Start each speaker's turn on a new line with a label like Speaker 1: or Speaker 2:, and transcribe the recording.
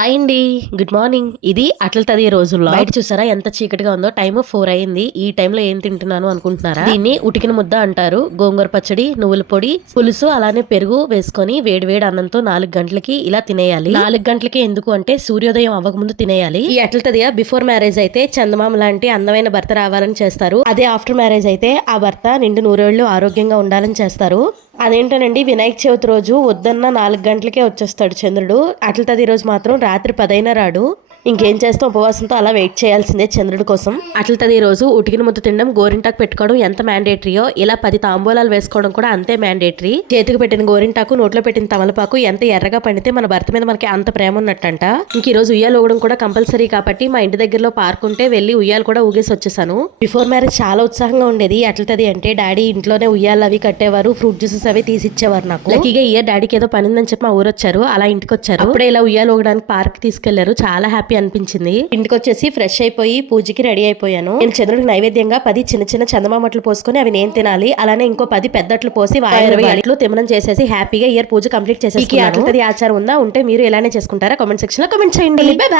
Speaker 1: Hi అండి. Good morning. ఇది అట్ల తది రోజుల్లో. బయట చూసారా ఎంత చీకటిగా ఉందో? టైం ఫోర్ అయింది ఈ టైంలో ఏం తింటున్నాను అనుకుంటున్నారా? దీన్ని ఉటికిన ముద్ద అంటారు. గోంగూర పచ్చడి నువ్వుల పొడి పులుసు అలానే పెరుగు వేసుకొని వేడి వేడి అన్నంతో నాలుగు గంటలకి ఇలా తినేయాలి. నాలుగు గంటలకి ఎందుకు అంటే సూర్యోదయం అవ్వకముందు తినేయాలి. ఈ అట్ల తదియ బిఫోర్ మ్యారేజ్ అయితే చందమామ లాంటి అందమైన భర్త రావాలని చేస్తారు. అదే ఆఫ్టర్ మ్యారేజ్ అయితే ఆ భర్త నిండు నూరేళ్ళు ఆరోగ్యంగా ఉండాలని చేస్తారు. అదేంటోనండి వినాయక చవితి రోజు వద్దన్న నాలుగు గంటలకే వచ్చేస్తాడు చంద్రుడు. అట్ల తది రోజు మాత్రం రాత్రి పదైనా రాడు. ఇంకేం చేస్తాం? ఉపవాసంతో అలా వెయిట్ చేయాల్సిందే చంద్రుడి కోసం. అట్ల తది రోజు ఉటికిన ముద్ద తినడం గోరింటాకు పెట్టుకోవడం ఎంత మ్యాండేటరీయో ఇలా పది తాంబూలాలు వేసుకోవడం కూడా అంతే మ్యాండేటరీ. చేతికి పెట్టిన గోరింటాకు నోట్లో పెట్టిన తమలపాకు ఎంత ఎర్రగా పండితే మన భర్త మీద మనకి అంత ప్రేమ ఉన్నట్టంట. ఇంక ఈ రోజు ఉయ్యాలు ఊగడం కూడా కంపల్సరీ కాబట్టి మా ఇంటి దగ్గరలో పార్క్ ఉంటే వెళ్ళి ఉయ్యాలు కూడా ఊగేసి వచ్చేసాను. బిఫోర్ మ్యారేజ్ చాలా ఉత్సాహంగా ఉండేది. అట్లతది అంటే డాడీ ఇంట్లోనే ఉయ్యాలు అవి కట్టేవారు ఫ్రూట్ జ్యూసెస్ అవి తీసి ఇచ్చేవారు నాకు లక్కీగా ఇయర్ డాడీకి ఏదో పని ఉందని చెప్పి మా ఊరు వచ్చారు అలా ఇంటికి వచ్చారు అప్పుడే ఇలా ఉయ్యాలు ఊగడానికి పార్క్ తీసుకెళ్ళారు. చాలా హ్యాపీ అనిపించింది. ఇంటికి వచ్చేసి ఫ్రెష్ అయిపోయి పూజకి రెడీ అయిపోయాను. నేను చంద్రుడికి నైవేద్యంగా పది చిన్న చిన్న చందమామట్లు పోసుకొని అవి నేను తినాలి అలానే ఇంకో పది పెద్దట్లు పోసి ఇరవై అట్లు తిమనం చేసేసి హ్యాపీగా ఇయర్ పూజ కంప్లీట్ చేసేసి ఆచారం ఉందా? ఉంటే మీరు ఎలానే చేసుకుంటారా? కామెంట్ సెక్షన్లో కామెంట్ చేయండి. బాయ్